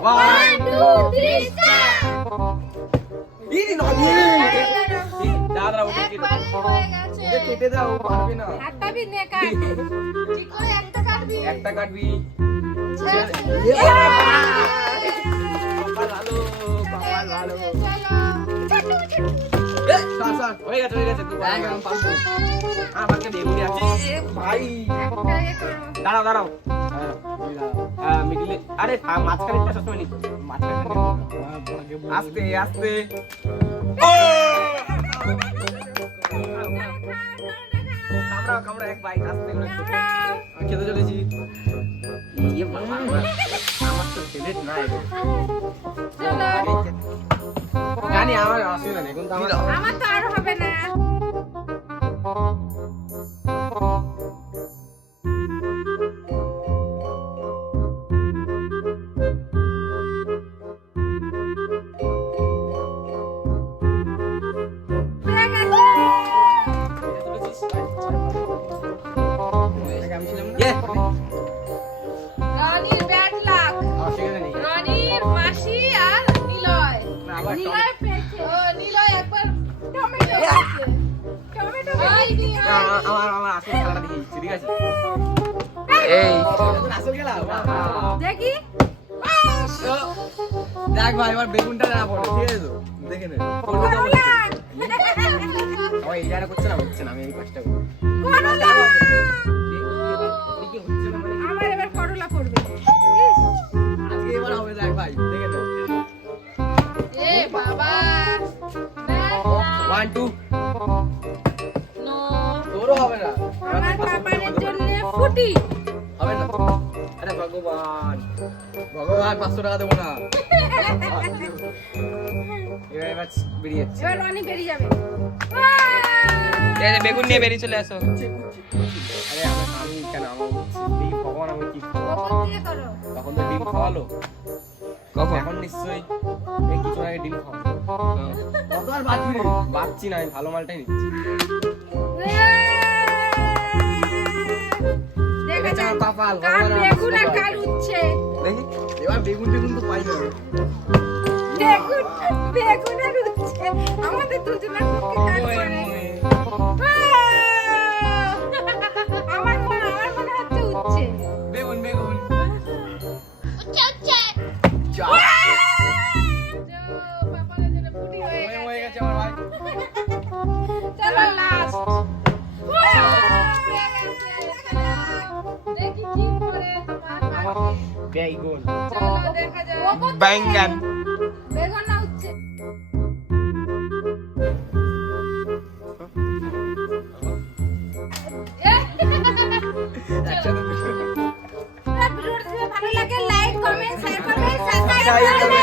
1 2 3 4 এই নয় দাদা ওটা একবারে হয়ে গেছে এটা কেটে দাও পারবে না হাত পাবি নে কাট ঠিক করে একটা কাটবি একটা কাটবি ছেড়ে কপাল ভালো কপাল ভালো চলো স্যার হয়ে গেছে একদম পারবো আমাকে বেগুনি আছে ভাই দাঁড়াও দাঁড়াও হ্যাঁ মিডিলে আরে মাঝখানেটা সবসময় নি মাঝখানে আস্তে আস্তে কামড়া এক বাইট আস্তে করে খেতে চলেছি ইয়ে বাবা আমার তো ফেভারিট নাই জানি আমার অসুবিধা নেই কিন্তু আমার তো আর হবে না রনির ব্যাড লাক রনির মাসি আর নিলয় নিলয় পেয়েছে ও নিলয় একবার টমেটো পেয়েছে টমেটো খাইনি আমার আসল খেলাটা দেখি ঠিক আছে এই আসল খেলা দেখি দেখ ভাই আমার বেগুনটা না পড়ে ঠিক আছে তো দেখে নে ওই এটা করছে না আমি এই পাঁচটা করব আমার এবার করলা পড়বে আজকে এবার হবে দেখ ভাই দেখে নে এ বাবা 1 2 নো তোরও হবে না আমার পাপানের জন্য ফুটি হবে না আরে ভগবান 500 টাকা দেবো না এবার বেরিয়ে যাচ্ছে এবার রনি বেরিয়ে যাবে এই যে বেগুন নিয়ে বেরিয়ে চলে আসো আরে আমি কেন আমার এই ভগবান আমি কি কখন দিয়ে করো তখন তো ডিম খাওয়ালো কখন এখন নিশ্চয়ই এই কিছু আগে ডিম খাওয়ালো কত আর বাচ্চি না আমি ভালো মালটাই নিচ্ছি দেখা যাক কপাল কার বেগুন আর কার উচ্ছে দেখি এবার বেগুন তো পাই না বেগুন আর উচ্ছে আমাদের দুজনের পক্ষে কাজ করে আমার মনে হচ্ছে উচ্ছে বেগুন যো পাপানের জন্য ফুটি হয়ে হয়ে গেছে গেছে আমার ভাই চলো লাস্ট দেখি কি করে তোমার বেগুন চলো দেখা যাক बैंगन বেগুন না উচ্ছে ভিডিওটা ভালো লাগে লাইক কমেন্ট শেয়ার করবেন সাবস্ক্রাইব করবেন